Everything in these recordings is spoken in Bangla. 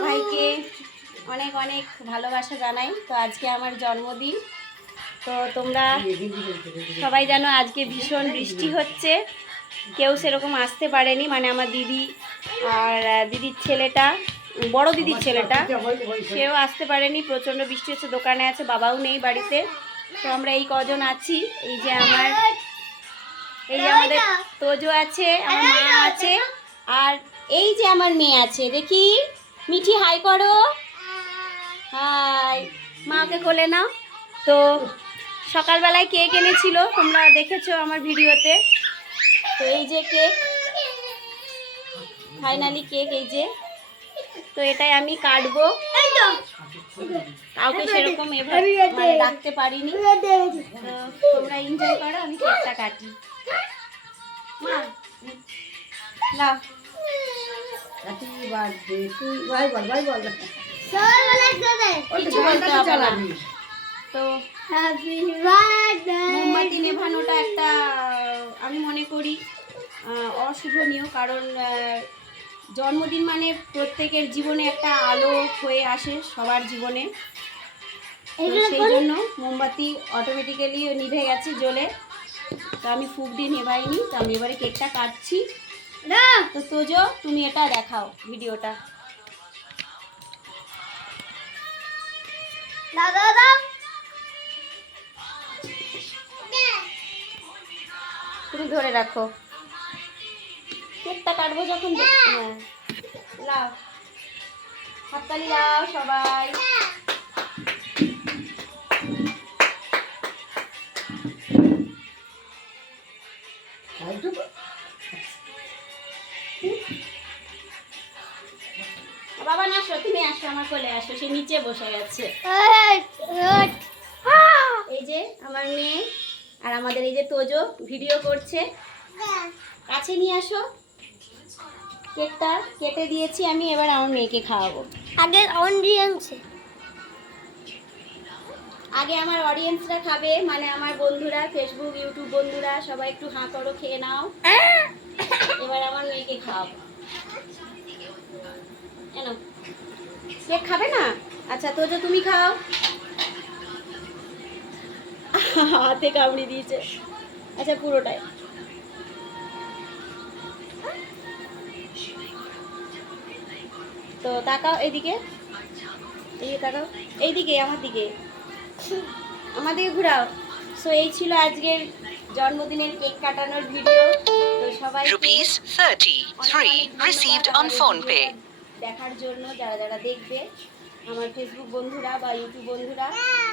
সবাইকে অনেক অনেক ভালোবাসা জানাই। তো আজকে আমার জন্মদিন, তো তোমরা সবাই জানো আজকে ভীষণ বৃষ্টি হচ্ছে। কেউ সেরকম আসতে পারেনি, মানে আমার দিদি আর দিদির ছেলেটা, বড় দিদির ছেলেটা, সেও আসতে পারেনি। প্রচণ্ড বৃষ্টি হচ্ছে, দোকানে আছে, বাবাও নেই বাড়িতে। তো আমরা এই কজন আছি। এই যে আমাদের তোজো আছে, আমার মা আছে, আর এই যে আমার মেয়ে আছে। দেখি মিঠি, হাই করো। হাই, মাকে কোলে নাও। তো সকালবেলায় কেক এনেছিল, তোমরা দেখেছো আমার ভিডিওতে। তো এই যে কেক, ফাইনালি কেক এই যে। তো এটাই আমি কাটবো, কাউকে সেরকম এভাবে মানে রাখতে পারিনি। তো তোমরা এনজয় করো, আমি কেকটা কাটি। মা নাও। কিছু বলতে হবে না। তো মোমবাতি নেভানোটা একটা আমি মনে করি অশুভনীয়, কারণ জন্মদিন মানে প্রত্যেকের জীবনে একটা আলো হয়ে আসে, সবার জীবনে। সেই জন্য মোমবাতি অটোমেটিক্যালি নিভে গেছে জ্বলে। তো আমি ফুক দিয়ে নেভাইনি। তো আমি এবারে কেকটা কাটছি। তো তোজো, তুমি এটা দেখাও ভিডিওটা। তুমি ধরে রাখো, কেকটা কাটবো যখন। হ্যাঁ, লাও, হাততালি দাও সবাই। বাবা না আসো, তুমি আসো, আমার কোলে আসো। সে নিচে বসে গেছে। এই যে আমার মেয়ে আর আমাদের এই যে তোজো ভিডিও করছে। কাছে নিয়ে আসো। কেকটা কেটে দিয়েছি আমি, এবার আমার মেয়েকে খাওয়াবো। আগে আমার অডিয়েন্সরা খাবে, মানে আমার বন্ধুরা, ফেসবুক ইউটিউব বন্ধুরা সবাই একটু হাঁ করো, খেয়ে নাও। এবার আমার মেয়েকে খাওয়াবো। কেন কেক খাবে না? আচ্ছা তোজো তুমি খাও। হাতে কামড়ি দিয়েছে। আচ্ছা পুরোটাই। তো তাকাও এইদিকে, এইদিকে তাকাও, এইদিকে আমার দিকে, আমার দিকে ঘুরাও। সো এই ছিল আজকের জন্মদিনের কেক কাটানোর ভিডিও। তো সবাই ₹33 received on PhonePe দেখার জন্য, যারা যারা দেখবে, আমার ফেসবুক বন্ধুরা বা ইউটিউব বন্ধুরা,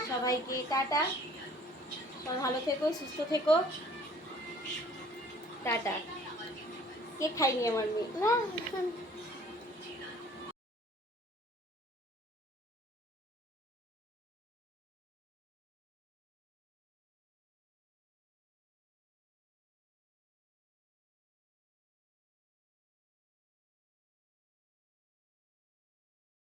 সবাইকে টাটা। সবাই ভালো থেকো, সুস্থ থেকো, টাটা। কেক খাইনি আমার মেয়ে।